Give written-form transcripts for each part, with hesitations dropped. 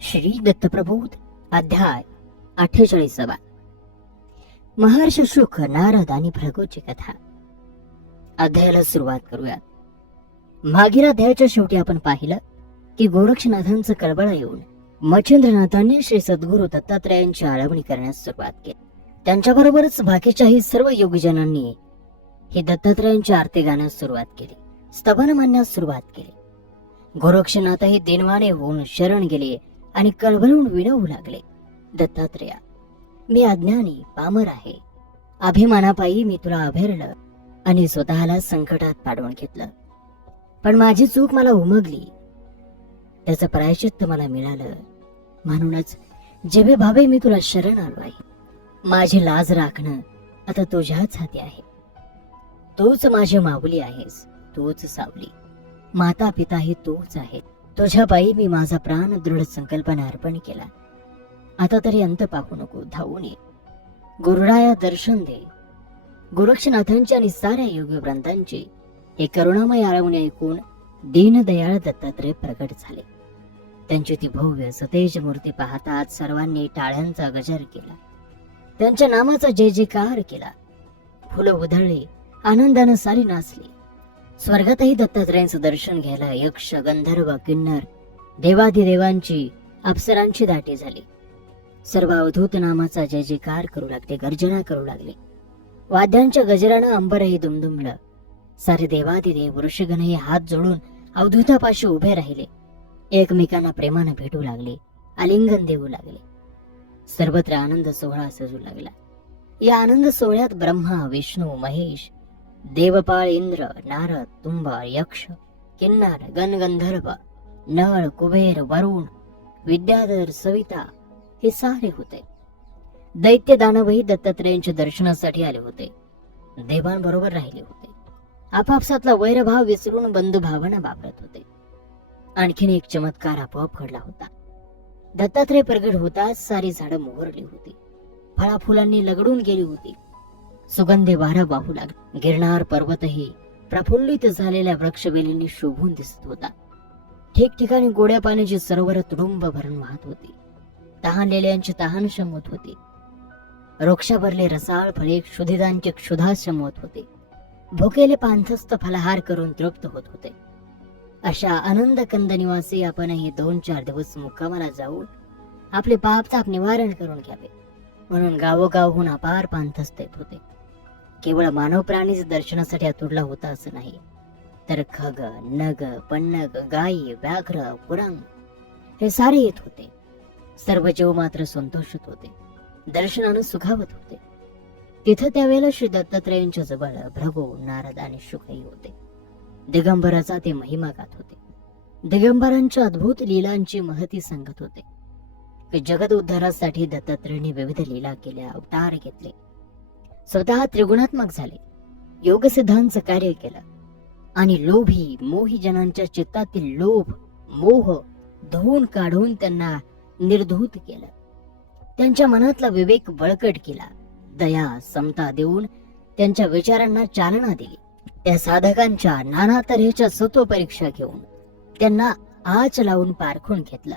श्री दत्तप्रबोध अध्याय 48. महर्षी शुक, नारद आणि भृगूची कथा. अध्यायाला सुरुवात करूयात. मागील अध्यायाच्या शेवटी आपण पाहिलं की गोरक्षनाथांचं कळबळ येऊन मच्छिंद्रनाथांनी श्री सद्गुरु दत्तात्रयांची आळवणी करण्यास सुरुवात केली. त्यांच्याबरोबरच बाकीच्याही सर्व योगीजनांनी ही दत्तात्रयांची आरती गाण्यास सुरुवात केली, स्तवन म्हणण्यास सुरुवात केली. गोरक्षनाथही दिनवाणे होऊन शरण गेले आणि कळवळून विनवू लागले, दत्तात्रेया, मी अज्ञानी पामर आहे. अभिमानापायी मी तुला अभेरलं आणि स्वतःला संकटात पाडून घेतलं. पण माझी चूक मला उमगली, त्याचं प्रायश्चित्त मला मिळालं. म्हणूनच जेवे भावे मी तुला शरण आलो आहे. माझी लाज राखणं आता तुझ्याच हाती आहे. तूच माझी माऊली आहेस, तूच सावली. माता पिताही तूच आहे. तुझ्या पायी मी माझा प्राण दृढ संकल्पना अर्पण केला. आता तरी अंत पाहू नको, धावून ये. गुरुराया दर्शन दे. गोरक्षनाथांची आणि साऱ्या योगी वृंदांची हे करुणामय आळवणी ऐकून दीनदयाळ दत्तात्रय प्रकट झाले. त्यांची ती भव्य सतेज मूर्ती पाहताच सर्वांनी टाळ्यांचा गजर केला. त्यांच्या नामाचा जय जयकार केला. फुलं उधळली, आनंदानं सारी नाचली. स्वर्गातही दत्तात्रयांचं दर्शन घ्यायला यक्ष, गंधर्व, किन्नर, देवाधिदेवांची, अप्सरांची दाटी झाली. सर्व अवधूत नामाचा जय जयकार करू लागले, गर्जना करू लागले. वाद्यांच्या गजरानं अंबरही दुमदुमलं. सारे देवाधिदेव ऋषीगणही हात जोडून अवधूतापाशी उभे राहिले. एकमेकांना प्रेमानं भेटू लागले, आलिंगन देऊ लागले. सर्वत्र आनंद सोहळा सजू लागला. या आनंद सोहळ्यात ब्रह्मा, विष्णू, महेश, देवपाळ, इंद्र, नारद, तुंबा, यक्ष, किन्नर, गणगंधर्व, नळ, कुबेर, वरुण, विद्याधर, सविता हे सारे होते. दैत्य दानवही दत्तात्रयांच्या दर्शनासाठी आले होते. देवांबरोबर राहिले होते. आपापसातला वैरभाव विसरून बंधुभावना वापरत होते. आणखीन एक चमत्कार आपोआप घडला होता. दत्तात्रय प्रगट होताच सारी झाडं मोहरली होती. फळाफुलांनी लगडून गेली होती. सुगंधी वारा वाहू लागला. गिरनार पर्वतही प्रफुल्लित झालेल्या वृक्षवेलींनी शोभून दिसत होता. ठिकठिकाणी गोड्या पाण्याची सरोवर तुडुंब भरून वाहत होती. तहानलेल्यांची तहान शमवत होती. वृक्षावरले रसाळ फळे क्षुधितांची क्षुधा शमवत होते. भुकेले पांथस्थ फलाहार करून तृप्त होत होते. अशा आनंद कंद निवासी आपणही 2-4 दिवस मुक्कामाला जाऊन आपले पापताप निवारण करून घ्यावे म्हणून गावोगावहून अपार पांथस्थ येत होते. केवळ मानव प्राणीच दर्शनासाठी आतुरला होता असं नाही, तर खग, नग, पन्नग, गायी, व्याघ्र, कुरंग हे सारे येत होते. सर्व जीव मात्र संतोषित होते, दर्शनानं सुखावत होते. तिथं त्यावेळेला श्री दत्तात्रयांच्या जवळ भृगू, नारद आणि शुकही होते. दिगंबराचा ते महिमा गात होते. दिगंबरांच्या अद्भुत लीलांची महती सांगत होते. जगत उद्धारासाठी दत्तात्रयांनी विविध लीला केल्या, अवतार घेतले. स्वतः त्रिगुणात्मक झाले, योग सिद्धांचं कार्य केलं आणि लोभी मोही जनांच्या चित्तातील लोभ मोह धुवून काढून त्यांना निर्धूत केलं. त्यांच्या मनातला विवेक बळकट केला. दया समता देऊन त्यांच्या विचारांना चालना दिली. त्या साधकांच्या नाना तऱ्हेच्या सत्व परीक्षा घेऊन त्यांना आच लावून पारखून घेतलं.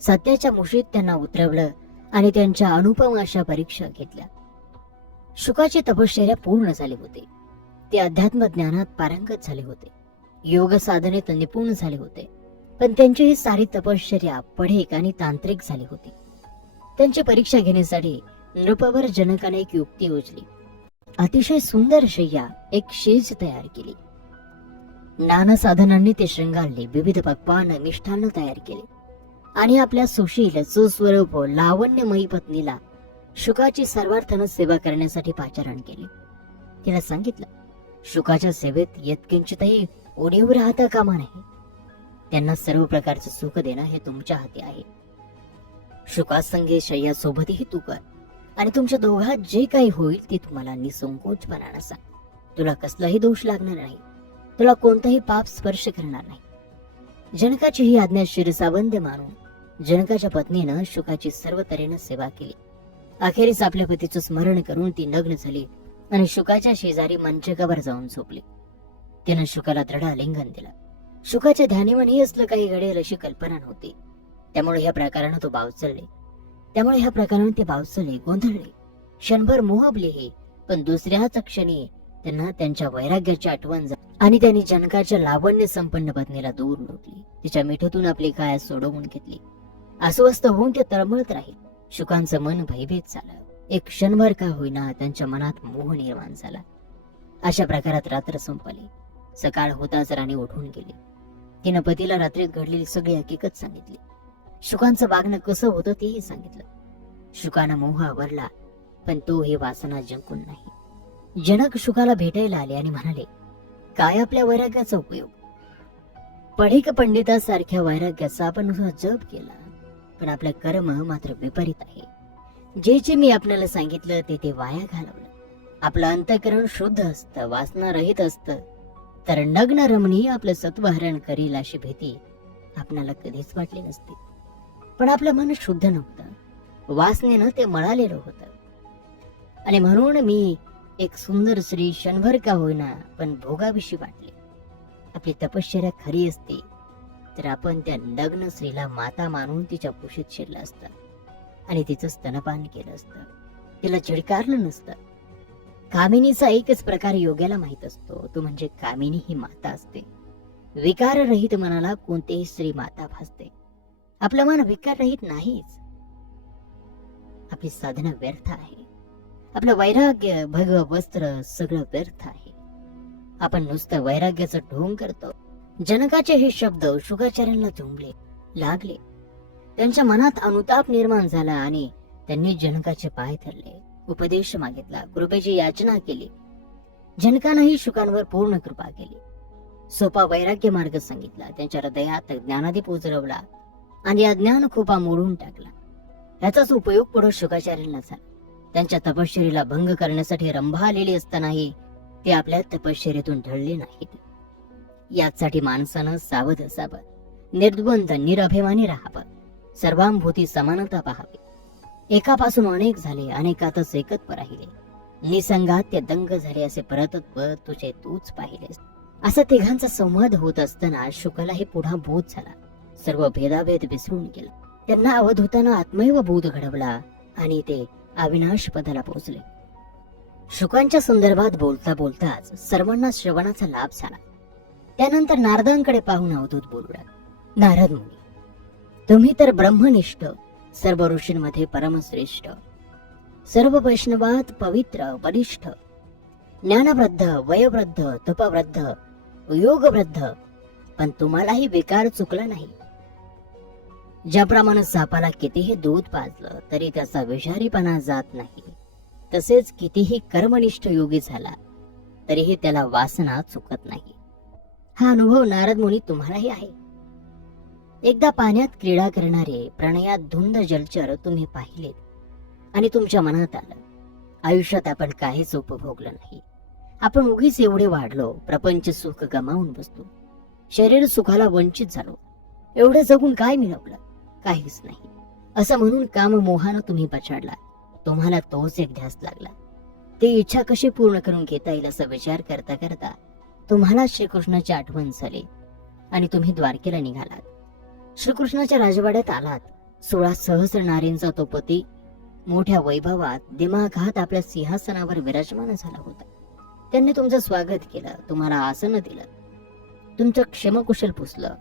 सत्याच्या मुशीत त्यांना उतरवलं आणि त्यांच्या अनुपम अशा परीक्षा घेतल्या. शुकाची तपश्चर्या पूर्ण झाली होती. ते अध्यात्म ज्ञानात पारंगत झाले होते. योग साधनेत निपुण झाले होते. पण त्यांची ही सारी तपश्चर्या पढेक आणि तांत्रिक झाली होती. त्यांची परीक्षा घेण्यासाठी नृपवर जनकाने एक युक्ती योजली. अतिशय सुंदर शय्या एक शेज तयार केली. नाना साधनांनी ते शृंगारले. विविध पक्वान मिष्ठान्न तयार केले आणि आपल्या सुशील सुस्वरूप लावण्यमयी पत्नीला शुकाची सर्वार्थानं सेवा करण्यासाठी पाचारण केले. तिला सांगितलं, शुकाच्या सेवेत यत्किंचितही उणीव राहता कामा नाही. त्यांना सर्व प्रकारचं सुख देणं हे तुमच्या हाती आहे. शुकासंगे शय्यासोबतही तू कर आणि तुमच्या दोघात जे काही होईल ते तुम्हाला निसंकोचपणानं सांग. तुला कसलाही दोष लागणार नाही. तुला कोणताही पाप स्पर्श करणार नाही. जनकाची ही आज्ञा शिरसावंद मानून जनकाच्या पत्नीनं शुकाची सर्व तऱ्हेनं सेवा केली. अखेरीस आपल्या पतीचं स्मरण करून ती नग्न झाली आणि शुकाच्या शेजारी मंचकावर जाऊन झोपली. तिनं शुकाला दृढ आलिंगन दिलं. शुकाच्या ध्यानीमनही असलं काही घडेल अशी कल्पना नव्हती. त्यामुळे ह्या प्रकारानं ते बावचळले, गोंधळले, क्षणभर मोहबले. पण दुसऱ्याच क्षणी त्यांना त्यांच्या वैराग्याची आठवण झाली आणि त्यांनी जनकाच्या लावण्य संपन्न पत्नीला दूर लोटली. तिच्या मिठीतून आपली काय सोडवून घेतली. अस्वस्थ होऊन ते तळमळत राहील. शुकांचं मन भयभीत झालं. एक क्षणभर का होईना त्यांच्या मनात मोह निर्माण झाला. अशा प्रकारात रात्र संपली. सकाळ होताच राणी उठून गेली. तिनं पतीला रात्रीत घडलेली सगळी हकीकत सांगितली. शुकांचं वागणं कसं होतं तेही सांगितलं. शुकानं मोह आवरला, पण तो ही वासना जिंकून नाही. जनक शुकाला भेटायला आले आणि म्हणाले, काय आपल्या वैराग्याचा उपयोग? पढिक पंडितासारख्या वैराग्याचा आपण जप केला, पण आपलं कर्म मात्र विपरीत आहे. जे मी आपल्याला सांगितलं ते वाया घालवलं. आपलं अंतःकरण शुद्ध असतं, वासना रहित असतं, तर नग्न रमणी आपलं सत्वहरण करील अशी भीती आपल्याला कधीच वाटली नसती. पण आपलं मन शुद्ध नव्हतं, वासनेनं ते मळालेलं होतं. आणि म्हणून मी एक सुंदर स्त्री क्षणभर का होईना पण भोगाविषयी वाटली. आपली तपश्चर्या खरी असते तर आपण त्या नग्न स्त्रीला माता मानून तिच्या कुशीत शिरलं असतं आणि तिचं स्तनपान केलं असतं, तिला चिडकारलं नसतं. कामिनीचा एकच प्रकार योग्याला माहित असतो, तो म्हणजे कामिनी ही माता असते. विकाररहित मनाला कोणतीही स्त्री माता भासते. आपलं मन विकाररहित नाहीच. आपली साधना व्यर्थ आहे. आपलं वैराग्य, भगव वस्त्र सगळं व्यर्थ आहे. आपण नुसतं वैराग्याचं ढोंग करतो. जनकाचे हे शब्द शुकाचार्यांना झुंबले, लागले. त्यांच्या मनात अनुताप निर्माण झाला आणि त्यांनी जनकाचे पाय धरले, उपदेश मागितला, कृपेची याचना केली. जनकानंही शुकांवर पूर्ण कृपा केली. सोपा वैराग्य मार्ग सांगितला. त्यांच्या हृदयात ज्ञानादीप उजळवला आणि अज्ञान खोपा मोडून टाकला. याचाच उपयोग पुढे शुकाचार्यांना झाला. त्यांच्या तपश्चर्येला भंग करण्यासाठी रंभा आलेली असतानाही ते आपल्या तपश्चर्येतून ढळले नाहीत. यासाठी माणसानं सावध असावं, निर्द्वंद निरभिमानी राहावं, सर्वांभूती समानता पाहावी. एकापासून अनेक झाले, अनेकातच एकत्व राहिले. निसंगात ते दंग झाले, असे परतत्व तुझे तूच पाहिलेस. असा तिघांचा संवाद होत असताना शुकालाही पुन्हा बोध झाला. सर्व भेदाभेद विसरून गेला. त्यांना अवधूतानं आत्मैव बोध घडवला आणि ते अविनाश पदाला पोहोचले. शुकांच्या संदर्भात बोलता बोलताच सर्वांना श्रवणाचा लाभ झाला. त्यानंतर नारदांकडे पाहून अवधूत बोलू लागले, नारद मुनी, तुम्ही तर ब्रह्मनिष्ठ, सर्व ऋषींमध्ये परमश्रेष्ठ, सर्व वैष्णवात पवित्र, वरिष्ठ, ज्ञानवृद्ध, वयवृद्ध, तपवृद्ध, योगवृद्ध, पण तुम्हालाही विकार चुकला नाही. ज्याप्रमाणे सापाला कितीही दूध पाजलं तरी त्याचा विषारीपणा जात नाही, तसेच कितीही कर्मनिष्ठ योगी झाला तरीही त्याला वासना चुकत नाही. हा अनुभव नारद मुनी तुम्हालाही आहे. एकदा पाण्यात क्रीडा करणारे प्रणयात धुंद जलचर तुम्ही पाहिलेत आणि तुमच्या मनात आलं, आयुष्यात आपण काहीच उपभोगलं नाही. आपण उगीच एवढे वाढलो, प्रपंच सुख गमावून बसतो, शरीर सुखाला वंचित झालो. एवढं जगून काय मिळवलं? काहीच नाही. असं म्हणून काम मोहानं तुम्ही पछाडला. तुम्हाला तोच एक ध्यास लागला. ती इच्छा कशी पूर्ण करून घेता येईल असा विचार करता करता तुम्हाला श्रीकृष्णाची आठवण झाली आणि तुम्ही द्वारकेला निघालात. श्रीकृष्णाच्या राजवाड्यात आलात. 16 सहस्र नारींचा तो पती मोठ्या वैभवात दिमाखात आपल्या सिंहासनावर विराजमान झाला होता. त्यांनी तुमचं स्वागत केलं, तुम्हाला आसन दिलं, तुमचं क्षेमकुशल पुसलं,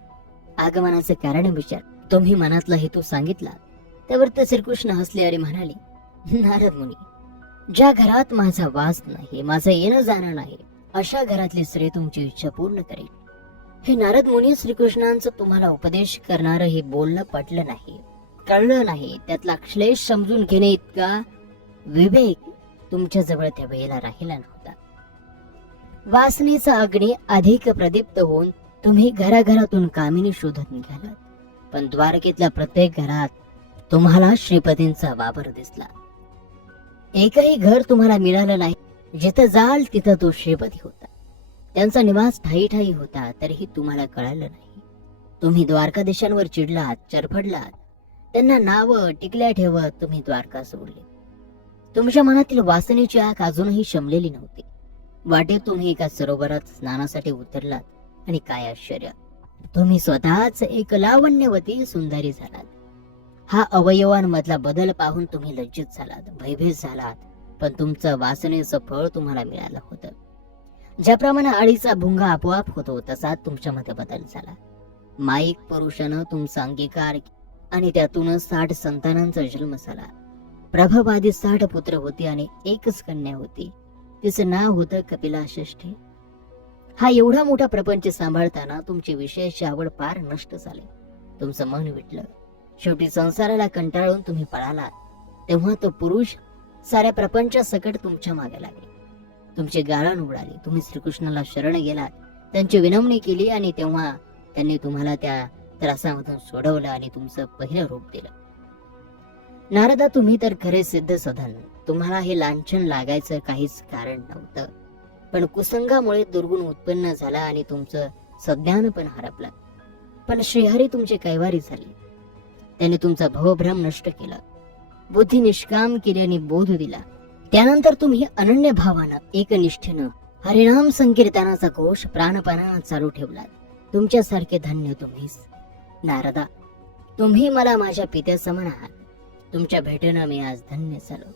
आगमनाचे कारण विचार, तुम्ही मनातला हेतू सांगितला. त्यावर तर श्रीकृष्ण हसले आणि म्हणाले, नारद मुनी, ज्या घरात माझा वास नाही, माझं येणं जाणं नाही, अशा घरातली स्त्री तुमची इच्छा पूर्ण करेल. हे नारद मुनी, श्रीकृष्णांचं तुम्हाला उपदेश करणारं हे बोलणं पटलं नाही, कळलं नाही. त्यातला क्लेश समजून घेणे इतका विवेक तुमच्या जवळ त्या वेळेला राहिला नव्हता. वासनेचा अग्नी अधिक प्रदीप्त होऊन तुम्ही घराघरातून कामिनी शोधत निघालात. पण द्वारकेतल्या प्रत्येक घरात तुम्हाला श्रीपतींचा वावर दिसला. एकही घर तुम्हाला मिळालं नाही. जिथं जाल तिथं तो श्रीपती होता. त्यांचा निवास ठाई ठाई होता, तरीही तुम्हाला कळालं नाही. तुम्ही द्वारकाधीशांवर चिडलात, चरफडलात, त्यांना नावं टिकल्या ठेवत तुम्ही द्वारका सोडली. तुमच्या मनातील वासनेची आग अजूनही शमलेली नव्हती. वाटेत तुम्ही एका सरोवरात स्नानासाठी उतरलात आणि काय आश्चर्य, तुम्ही स्वतःच एक लावण्यवती सुंदरी झालात. हा अवयवांमधला बदल पाहून तुम्ही लज्जित झालात, भयभीत झालात, पण तुमचं वासनेचं फळ तुम्हाला मिळालं होतं. ज्याप्रमाणे अळीचा भुंगा आपोआप होतो तसा तुमच्यामध्ये बदल झाला. माईक पुरुषानं तुमचा अंगीकार आणि त्यातूनच 60 संतानांचा जन्म झाला. प्रभवादी 60 पुत्र होते आणि एकच कन्या होती. तिचं नाव होतं कपिलाषष्ठी. हा एवढा मोठा प्रपंच सांभाळताना तुमची विषयाची आवड फार नष्ट झाली. तुमचं मन विटलं. शेवटी संसाराला कंटाळून तुम्ही पळालात. तेव्हा तो पुरुष साऱ्या प्रपंचासकट तुमच्या मागे लागले. तुमची गाळण उडाली. तुम्ही श्रीकृष्णाला शरण गेलात, त्यांची विनवणी केली आणि तेव्हा त्यांनी तुम्हाला त्या त्रासामधून सोडवलं आणि तुमचं पहिलं रूप दिलं. नारदा, तुम्ही तर खरे सिद्ध सधन. तुम्हाला हे लांछन लागायचं काहीच कारण नव्हतं, पण कुसंगामुळे दुर्गुण उत्पन्न झाला आणि तुमचं सज्ञान पण हरपलं. पण श्रीहरी तुमचे कैवारी झाले. त्याने तुमचा भवभ्रम नष्ट केला, बुद्धी निष्काम केली आणि बोध दिला. त्यानंतर तुम्ही अनन्य भावानं एकनिष्ठेनं हरिनाम संकीर्तनाचा घोष प्राणपणानं चालू ठेवला. तुमच्यासारखे धन्य तुम्हीच. नारदा, तुम्ही मला माझ्या पित्यासमान आहात. तुमच्या भेटेनं मी आज धन्य झालो.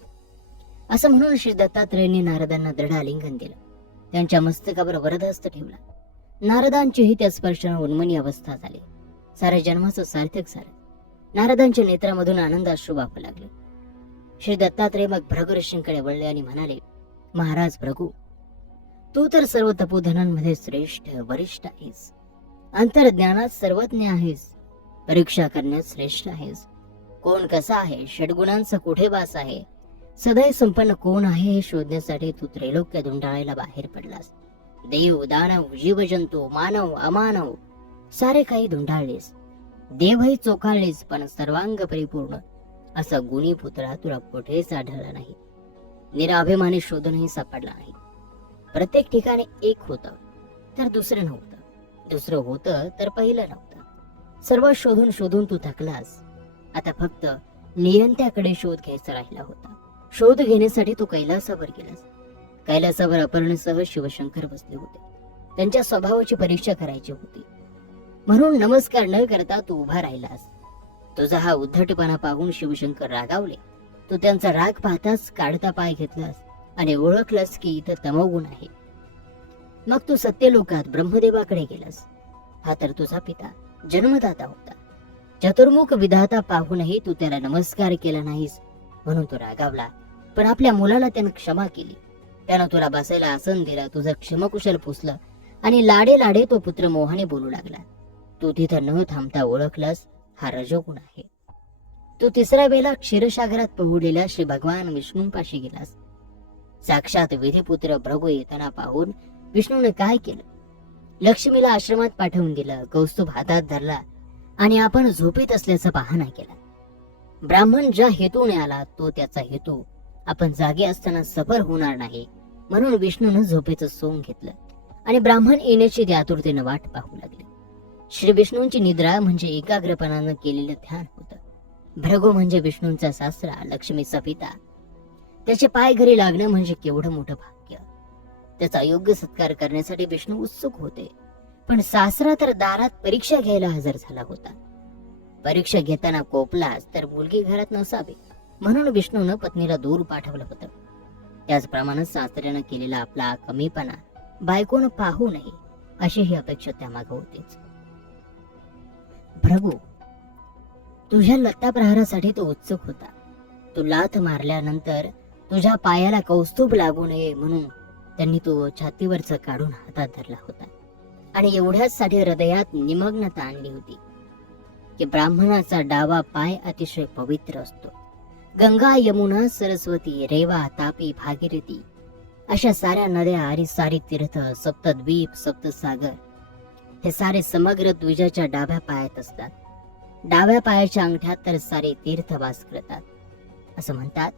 असं म्हणून श्री दत्तात्रेयांनी नारदांना दृढ आलिंगन दिलं. त्यांच्या मस्तकावर वरदहस्त ठेवला. नारदांचीही त्या स्पर्शानं उन्मनी अवस्था झाली. साऱ्या जन्माचं सार्थक झालं. नारदांच्या नेत्रामधून आनंदाश्रू वाहू लागले. श्री दत्तात्रेय मग भृगु ऋषींकडे वळले आणि म्हणाले, महाराज भृगु, तू तर सर्व तपोधनांमध्ये श्रेष्ठ वरिष्ठ आहेस. अंतर्ज्ञानात सर्वज्ञ आहेस. परीक्षा करण्यात श्रेष्ठ आहेस. कोण कसा आहे, षड्गुणांचा कुठे वास आहे, सदैव संपन्न कोण आहे हे शोधण्यासाठी तू त्रैलोक्य धुंडाळायला बाहेर पडलास. देव, दानव, जीवजंतू, मानव, अमानव सारे काही धुंडाळलेस. देवही चोखाळलेस, पण सर्वांग परिपूर्ण असा गुणी पुत्रा तुला कुठेच आढळला नाही. निराभिमानी शोधूनही सापडला नाही. प्रत्येक ठिकाणी एक होतं तर दुसरं नव्हतं, दुसरं होतं तर पहिलं नव्हतं. सर्व शोधून शोधून तू थकलास. आता फक्त नियंत्याकडे शोध घ्यायचा राहिला होता. शोध घेण्यासाठी तू कैलासावर गेलास. कैलासावर अपर्णेसह शिवशंकर बसले होते. त्यांच्या स्वभावाची परीक्षा करायची होती. म्हणून नमस्कार न करता तू उभा राहिलास. तुझा हा उद्धटपणा पाहून शिवशंकर रागावले. तू त्यांचा राग पाहताच काढता पाय घेतलास आणि ओळखलास की इथं तमोगुण आहे. मग तू सत्यलोकात ब्रह्मदेवाकडे गेलास. हा तर तुझा पिता, जन्मदाता होता. चतुर्मुख विधाता पाहूनही तू त्याला नमस्कार केला नाहीस, म्हणून तो रागावला. पण आपल्या मुलाला त्यानं क्षमा केली. त्यानं तुला बसायला आसन दिलं, तुझं क्षमकुशल पुसलं आणि लाडे लाडे तो पुत्र मोहाने बोलू लागला. तू तिथं न थांबता ओळखलास हा रजोगुण आहे. तू तिसऱ्या वेळेला क्षीरसागरात पोहलेल्या श्री भगवान विष्णूंपाशी गेलास. साक्षात विधिपुत्र भृगु येताना पाहून विष्णूने काय केलं? लक्ष्मीला आश्रमात पाठवून दिलं. कौस्तुभ हातात धरला आणि आपण झोपेत असल्याचा बहाणा केला. ब्राह्मण ज्या हेतूने आला तो त्याचा हेतू आपण जागे असताना सफल होणार नाही, म्हणून विष्णूने झोपेचं सोंग घेतलं आणि ब्राह्मण येण्याची आतुरतेने वाट पाहू लागले. श्री विष्णूंची निद्रा म्हणजे एकाग्रपणानं केलेलं ध्यान होतं. भृगु म्हणजे विष्णूंचा सासरा, लक्ष्मीचा पिता. त्याचे पाय घरी लागणं म्हणजे केवढं मोठं भाग्य. त्याचा योग्य सत्कार करण्यासाठी विष्णू उत्सुक होते. पण सासरा तर दारात परीक्षा घ्यायला हजर झाला होता. परीक्षा घेताना कोपलास तर मुलगी घरात नसावी, म्हणून विष्णूनं पत्नीला दूर पाठवलं होतं. त्याचप्रमाणे सासऱ्यानं केलेला आपला कमीपणा बायकोनं पाहू नये अशी ही अपेक्षा त्यामागे होतीच. भृगु, तुझ्या लत्ता प्रहारासाठी तो उत्सुक होता. तू लाथ मारल्यानंतर तुझ्या पायाला कौस्तुभ लागू नये म्हणून त्यांनी तो छातीवरच काढून हातात धरला होता आणि एवढ्याच साठी हृदयात निमग्नता आणली होती की ब्राह्मणाचा डावा पाय अतिशय पवित्र असतो. गंगा, यमुना, सरस्वती, रेवा, तापी, भागीरथी अशा साऱ्या नद्या आणि सारी तीर्थ, सप्तद्वीप, सप्तसागर हे सारे समग्र द्विजाच्या डाव्या पायात असतात. डाव्या पायाच्या अंगठ्यात तर सारे तीर्थ वास करतात. असं म्हणतात,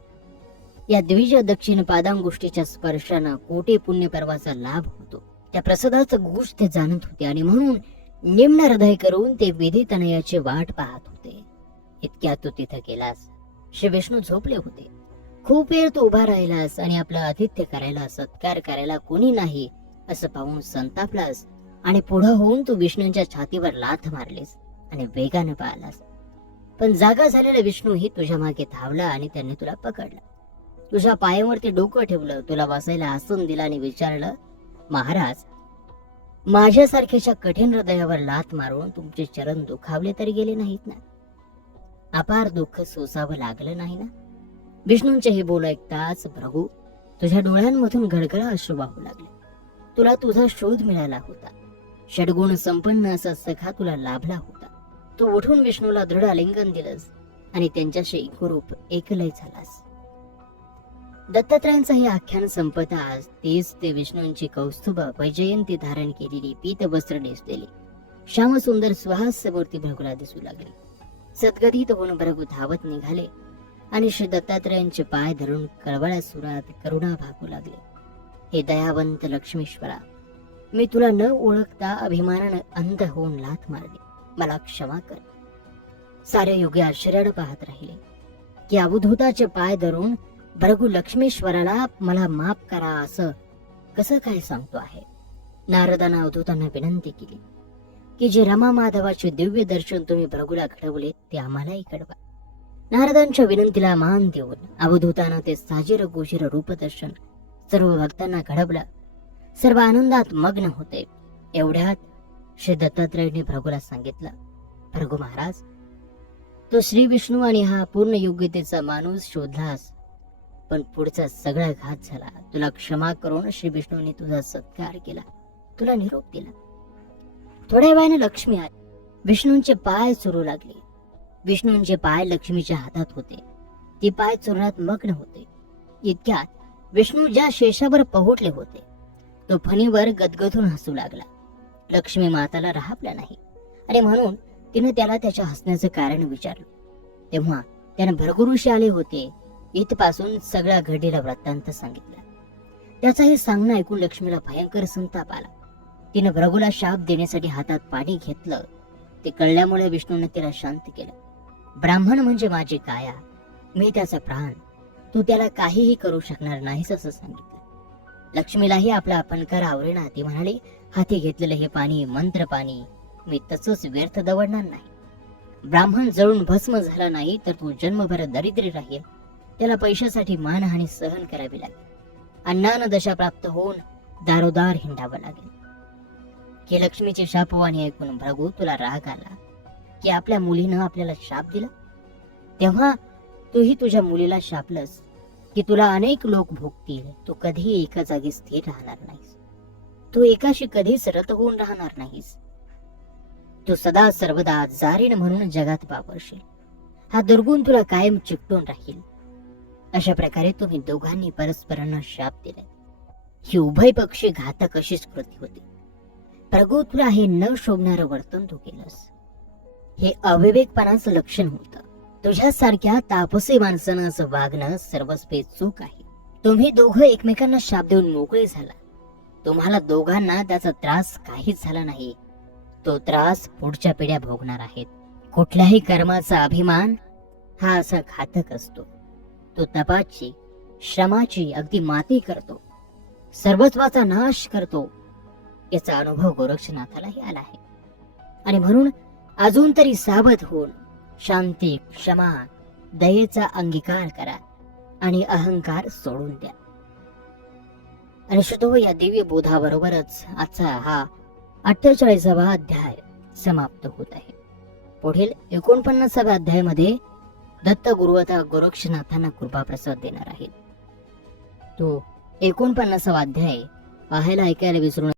या द्विज दक्षिण पादांगुष्टीच्या स्पर्शानं कोटी पुण्य पर्वाचा लाभ होतो. त्या प्रसादाचं गोष ते जाणत होते आणि म्हणून निम्न हृदय करून ते विधी तनयाची वाट पाहत होते. इतक्यात तू तिथं गेलास. श्री विष्णू झोपले होते. खूप वेळ तू उभा राहिलास आणि आपलं आतिथ्य करायला, सत्कार करायला कोणी नाही असं पाहून संतापलास आणि पुढं होऊन तू विष्णूंच्या छातीवर लाथ मारलीस आणि वेगाने पळालास. पण जागा झालेला विष्णूही तुझ्या मागे धावला आणि त्याने तुला पकडलं. तुझ्या पायावरती डोकं ठेवलं, तुला बसायला आसन दिलं आणि विचारलं, महाराज, माझ्यासारख्याच्या कठीण हृदयावर लाथ मारून तुमचे चरण दुखावले तरी गेले नाहीत ना? अपार दुःख सोसावं लागलं नाही ना? विष्णूंचे हे बोल ऐकताच भृगू तुझ्या डोळ्यांमधून गळगळा अश्रू वाहू लागले. तुला तुझा शोध मिळाला होता. षडगुण संपन्न असा सखा तुला लाभला होता. तू उठून विष्णूला दृढ आलिंगन दिलंस आणि त्यांच्याशी एकरूप एकलय झालास. दत्तात्रयांचं हे आख्यान संपताच तेच ते विष्णूंची कौस्तुभ वैजयंती धारण केलेली पीत वस्त्र नेसलेली श्यामसुंदर सुहास्य मूर्ती भृगूला दिसू लागली. सद्गदित होऊन भृगू धावत निघाले आणि श्री दत्तात्रयांचे पाय धरून कळवळ्या सुरात करुणा भागू लागले. हे दयावंत लक्ष्मीश्वरा, मी तुला न ओळखता अभिमानानं अंध होऊन लाथ मारली. मला क्षमा कर. सारे युगे आश्चर्यानं पाहत राहिले की अवधूताचे पाय धरून भृगू लक्ष्मीश्वराला मला माफ करा असं कसं काय सांगतो आहे. नारदानं अवधूतांना विनंती केली की जे रमा माधवाचे दिव्य दर्शन तुम्ही भृगूला घडवले ते आम्हालाही घडवा. नारदांच्या विनंतीला मान देऊन अवधूतानं ते साजिर गोजिर रूपदर्शन सर्व भक्तांना घडवलं. सर्व आनंदात मग्न होते. एवढ्यात श्री दत्तात्रयांनी भृगूला सांगितलं, भृगू महाराज, तो श्री विष्णू आणि हा पूर्ण योग्यतेचा माणूस शोधलास, पण पुढचा सगळा घात झाला. तुला क्षमा करून श्री विष्णूंनी तुझा सत्कार केला, तुला निरोप दिला. थोड्या वेळाने लक्ष्मी आली. विष्णूंचे पाय चोरू लागले. विष्णूंचे पाय लक्ष्मीच्या हातात होते. ती पाय चोरण्यात मग्न होते. इतक्यात विष्णू ज्या शेषावर पहोटले होते तो फणीवर गदगदून हसू लागला. लक्ष्मी माताला राहपला नाही आणि म्हणून तिने त्याला त्याच्या हसण्याचं कारण विचारलं. तेव्हा त्याने भृगुऋषी आले होते इथपासून सगळा घडलेला वृत्तांत सांगितला. त्याचाही सांगणं ऐकून लक्ष्मीला भयंकर संताप आला. तिने भृगूला शाप देण्यासाठी हातात पाणी घेतलं. ते कळल्यामुळे विष्णूने तिला शांत केलं. ब्राह्मण म्हणजे माझी काया, मी त्याचा प्राण, तू त्याला काहीही करू शकणार नाहीस असं सांगितलं. लक्ष्मीलाही आपला अपनकार आवरेना. ती म्हणाली, हाती घेतलेलं हे पाणी मंत्र पाणी मी तसंच व्यर्थ दवडणार नाही. ब्राह्मण जळून भस्म झाला नाही तर तू जन्मभर दरिद्री राहील. त्याला पैशासाठी मानहानी सहन करावी लागेल. अन्नान दशा प्राप्त होऊन दारोदार हिंडावं लागेल. की लक्ष्मीची शापवाणी ऐकून भृगू तुला राग आला की आपल्या मुलीनं आपल्याला शाप दिला. तेव्हा तूही तुझ्या मुलीला शापलंस की तुला अनेक लोक भोगतील. तू कधीही एका जागी स्थिर राहणार नाहीस. तू एकाशी कधीच रत होऊन राहणार नाहीस. तू सदा सर्वदा जारीन म्हणून जगात वावरशील. हा दुर्गुण तुला कायम चिकटून राहील. अशा प्रकारे तुम्ही दोघांनी परस्परांना शाप दिलाय. ही उभय पक्षी घातक अशीच कृती होती. भृगू तुला हे न शोभणारं वर्तन तू केलंस. हे अविवेकपणाचं लक्षण होतं. तुझ्यासारख्या तापसी माणसानं असं वागणं सर्वस्वी चूक आहे. तुम्ही दोघं एकमेकांना शाप देऊन मोकळे झाला. तुम्हाला दोघांना त्याचा त्रास काहीच झाला नाही. तो त्रास पुढच्या पिढ्या भोगणार आहेत. कुठल्याही कर्माचा अभिमान हा असा घातक असतो. तो तपाची, श्रमाची अगदी माती करतो, सर्वस्वाचा नाश करतो. याचा अनुभव गोरक्षनाथालाही आला आहे. आणि म्हणून अजून तरी सावध होऊन शांती, क्षमा, दयेचा अंगीकार करा आणि अहंकार सोडून द्या. आणि श्रोतो, या दिव्य बोधाबरोबरच आजचा हा 48वा अध्याय समाप्त होत आहे. पुढील 49व्या अध्यायामध्ये दत्त गुरु आता गोरक्षनाथांना कृपाप्रसाद देणार आहेत. तो 49वा अध्याय पाहायला ऐकायला विसरू नका.